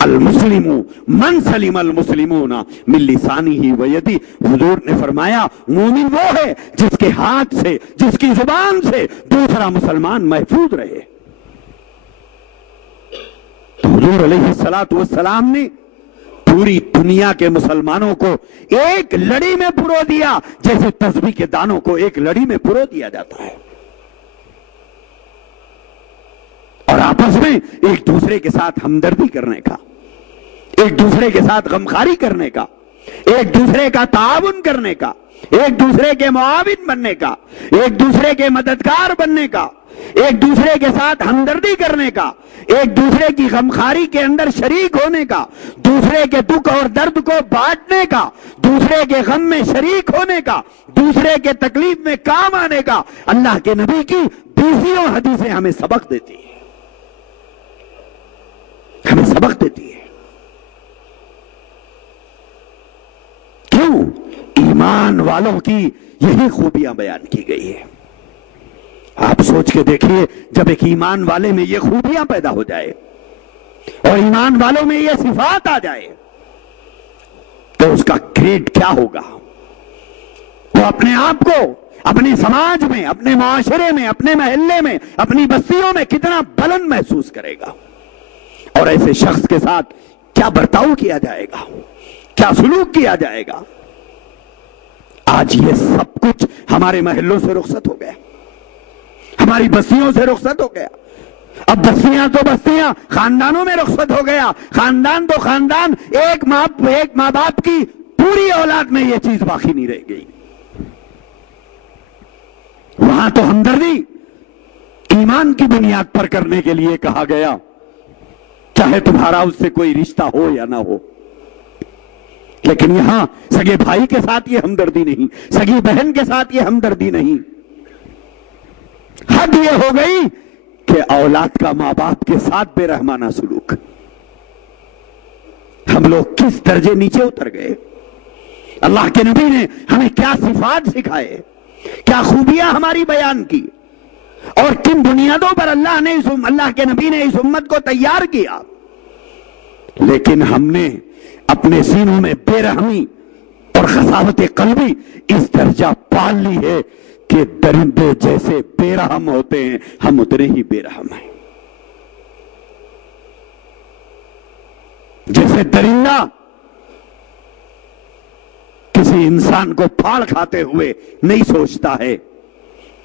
المسلمو من سلم المسلمون من لسانہ و یدہ، حضور نے فرمایا مومن وہ ہے جس کے ہاتھ سے، جس کی زبان سے دوسرا مسلمان محفوظ رہے۔ تو حضور علیہ السلام نے پوری دنیا کے مسلمانوں کو ایک لڑی میں پرو دیا، جیسے تسبیح کے دانوں کو ایک لڑی میں پرو دیا جاتا ہے، اور آپس میں ایک دوسرے کے ساتھ ہمدردی کرنے کا، ایک دوسرے کے ساتھ غمخواری کرنے کا، ایک دوسرے کا تعاون کرنے کا، ایک دوسرے کے معاون بننے کا، ایک دوسرے کے مددگار بننے کا، ایک دوسرے کے ساتھ ہمدردی کرنے کا، ایک دوسرے کی غمخواری کے اندر شریک ہونے کا، دوسرے کے دکھ اور درد کو بانٹنے کا، دوسرے کے غم میں شریک ہونے کا، دوسرے کے تکلیف میں کام آنے کا۔ اللہ کے نبی کی 20 حدیثیں ہمیں سبق دیتی ہیں، ہمیں سبق دیتی ہے۔ کیوں؟ ایمان والوں کی یہی خوبیاں بیان کی گئی ہے۔ آپ سوچ کے دیکھیے، جب ایک ایمان والے میں یہ خوبیاں پیدا ہو جائے اور ایمان والوں میں یہ صفات آ جائے تو اس کا گریڈ کیا ہوگا؟ وہ اپنے آپ کو اپنے سماج میں، اپنے معاشرے میں، اپنے محلے میں، اپنی بستیوں میں کتنا بلند محسوس کرے گا، اور ایسے شخص کے ساتھ کیا برتاؤ کیا جائے گا، کیا سلوک کیا جائے گا۔ آج یہ سب کچھ ہمارے محلوں سے رخصت ہو گیا، ہماری بستیوں سے رخصت ہو گیا۔ اب بستیاں تو بستیاں، خاندانوں میں رخصت ہو گیا، خاندان تو خاندان، ایک ماں باپ کی پوری اولاد میں یہ چیز باقی نہیں رہ گئی۔ وہاں تو ہمدردی ایمان کی بنیاد پر کرنے کے لیے کہا گیا، چاہے تمہارا اس سے کوئی رشتہ ہو یا نہ ہو۔ لیکن یہاں سگے بھائی کے ساتھ یہ ہمدردی نہیں، سگی بہن کے ساتھ یہ ہمدردی نہیں۔ حد یہ ہو گئی کہ اولاد کا ماں باپ کے ساتھ بے رحمانہ سلوک۔ ہم لوگ کس درجے نیچے اتر گئے؟ اللہ کے نبی نے ہمیں کیا صفات سکھائے، کیا خوبیاں ہماری بیان کی، اور کن بنیادوں پر اللہ کے نبی نے اس امت کو تیار کیا۔ لیکن ہم نے اپنے سینوں میں بے رحمی اور خساوت قلبی اس درجہ پال لی ہے کہ درندے جیسے بے رحم ہوتے ہیں، ہم اتنے ہی بے رحم ہیں۔ جیسے درندہ کسی انسان کو پھاڑ کھاتے ہوئے نہیں سوچتا ہے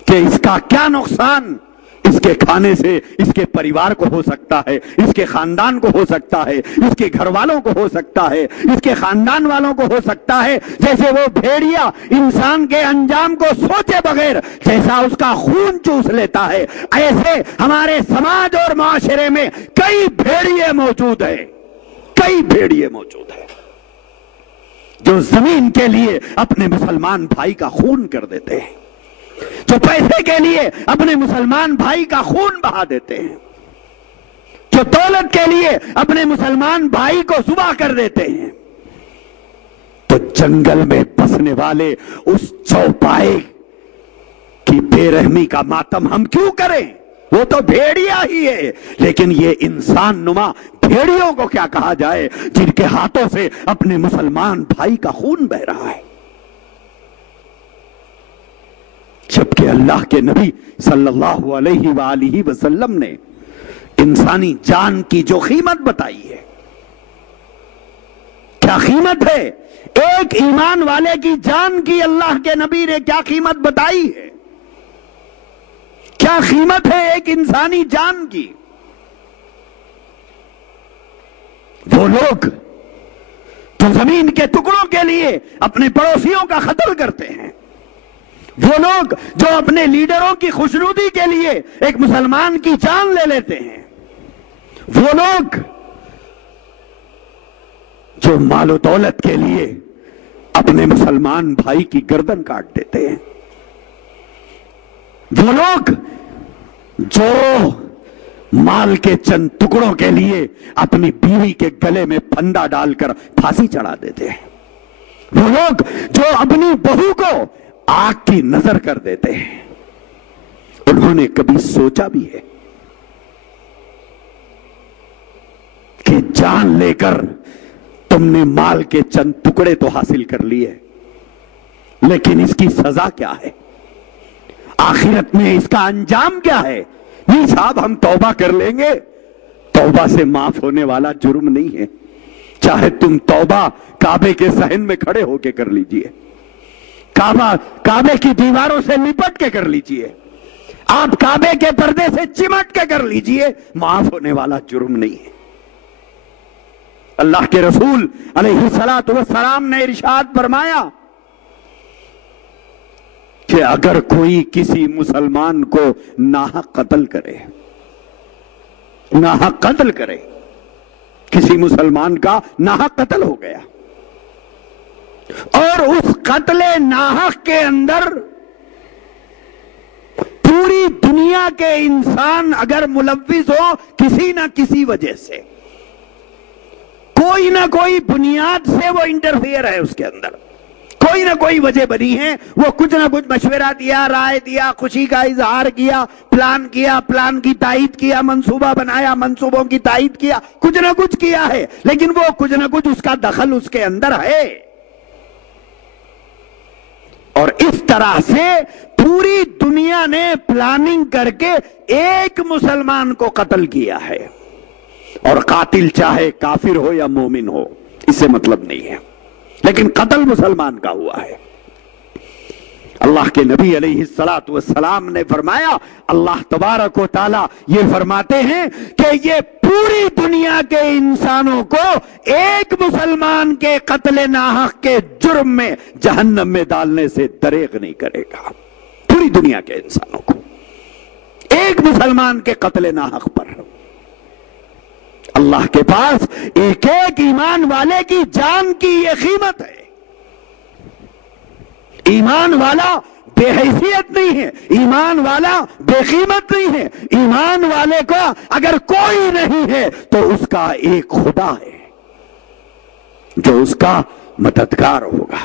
کہ اس کا کیا نقصان اس کے کھانے سے اس کے پریوار کو ہو سکتا ہے، اس کے خاندان کو ہو سکتا ہے، اس کے گھر والوں کو ہو سکتا ہے، اس کے خاندان والوں کو ہو سکتا ہے، جیسے وہ بھیڑیا انسان کے انجام کو سوچے بغیر جیسا اس کا خون چوس لیتا ہے، ایسے ہمارے سماج اور معاشرے میں کئی بھیڑیے موجود ہیں، کئی بھیڑیے موجود ہیں جو زمین کے لیے اپنے مسلمان بھائی کا خون کر دیتے ہیں، جو پیسے کے لیے اپنے مسلمان بھائی کا خون بہا دیتے ہیں، جو دولت کے لیے اپنے مسلمان بھائی کو ذبح کر دیتے ہیں۔ تو جنگل میں بسنے والے اس چوپائے کی بے رحمی کا ماتم ہم کیوں کریں؟ وہ تو بھیڑیا ہی ہے، لیکن یہ انسان نما بھیڑیوں کو کیا کہا جائے جن کے ہاتھوں سے اپنے مسلمان بھائی کا خون بہ رہا ہے۔ جبکہ اللہ کے نبی صلی اللہ علیہ وآلہ وسلم نے انسانی جان کی جو قیمت بتائی ہے، کیا قیمت ہے ایک ایمان والے کی جان کی، اللہ کے نبی نے کیا قیمت بتائی ہے، کیا قیمت ہے ایک انسانی جان کی۔ وہ لوگ جو زمین کے ٹکڑوں کے لیے اپنے پڑوسیوں کا قتل کرتے ہیں، وہ لوگ جو اپنے لیڈروں کی خوشنودی کے لیے ایک مسلمان کی جان لے لیتے ہیں، وہ لوگ جو مال و دولت کے لیے اپنے مسلمان بھائی کی گردن کاٹ دیتے ہیں، وہ لوگ جو مال کے چند ٹکڑوں کے لیے اپنی بیوی کے گلے میں پھندا ڈال کر پھانسی چڑھا دیتے ہیں، وہ لوگ جو اپنی بہو کو آگ کی نظر کر دیتے ہیں، انہوں نے کبھی سوچا بھی ہے کہ کہ جان لے کر تم نے مال کے چند ٹکڑے تو حاصل کر لیے، لیکن اس کی سزا کیا ہے؟ آخرت میں اس کا انجام کیا ہے؟ نہیں صاحب ہم توبہ کر لیں گے، توبہ سے معاف ہونے والا جرم نہیں ہے۔ چاہے تم توبہ کعبے کے صحن میں کھڑے ہو کے کر لیجئے، کعبے کی دیواروں سے لپٹ کے کر لیجئے، آپ کعبے کے پردے سے چمٹ کے کر لیجئے، معاف ہونے والا جرم نہیں ہے۔ اللہ کے رسول علیہ الصلوۃ والسلام نے ارشاد فرمایا کہ اگر کوئی کسی مسلمان کو ناحق قتل کرے، ناحق قتل کرے، کسی مسلمان کا ناحق قتل ہو گیا اور اس قتل ناحق کے اندر پوری دنیا کے انسان اگر ملوث ہو کسی نہ کسی وجہ سے، کوئی نہ کوئی بنیاد سے وہ انٹرفیئر ہے، اس کے اندر کوئی نہ کوئی وجہ بنی ہے، وہ کچھ نہ کچھ مشورہ دیا، رائے دیا، خوشی کا اظہار کیا، پلان کی تائید کیا، منصوبہ بنایا، منصوبوں کی تائید کیا، کچھ نہ کچھ کیا ہے، لیکن وہ کچھ نہ کچھ اس کا دخل اس کے اندر ہے، اور اس طرح سے پوری دنیا نے پلاننگ کر کے ایک مسلمان کو قتل کیا ہے، اور قاتل چاہے کافر ہو یا مومن ہو اس سے مطلب نہیں ہے، لیکن قتل مسلمان کا ہوا ہے۔ اللہ کے نبی علیہ الصلوۃ والسلام نے فرمایا، اللہ تبارک و تعالی یہ فرماتے ہیں کہ یہ پوری دنیا کے انسانوں کو ایک مسلمان کے قتل ناحق کے جرم میں جہنم میں ڈالنے سے دریغ نہیں کرے گا، پوری دنیا کے انسانوں کو ایک مسلمان کے قتل ناحق پر۔ اللہ کے پاس ایک ایک ایمان والے کی جان کی یہ قیمت ہے۔ ایمان والا بے حیثیت نہیں ہے، ایمان والا بے قیمت نہیں ہے، ایمان والے کا اگر کوئی نہیں ہے تو اس کا ایک خدا ہے جو اس کا مددگار ہوگا۔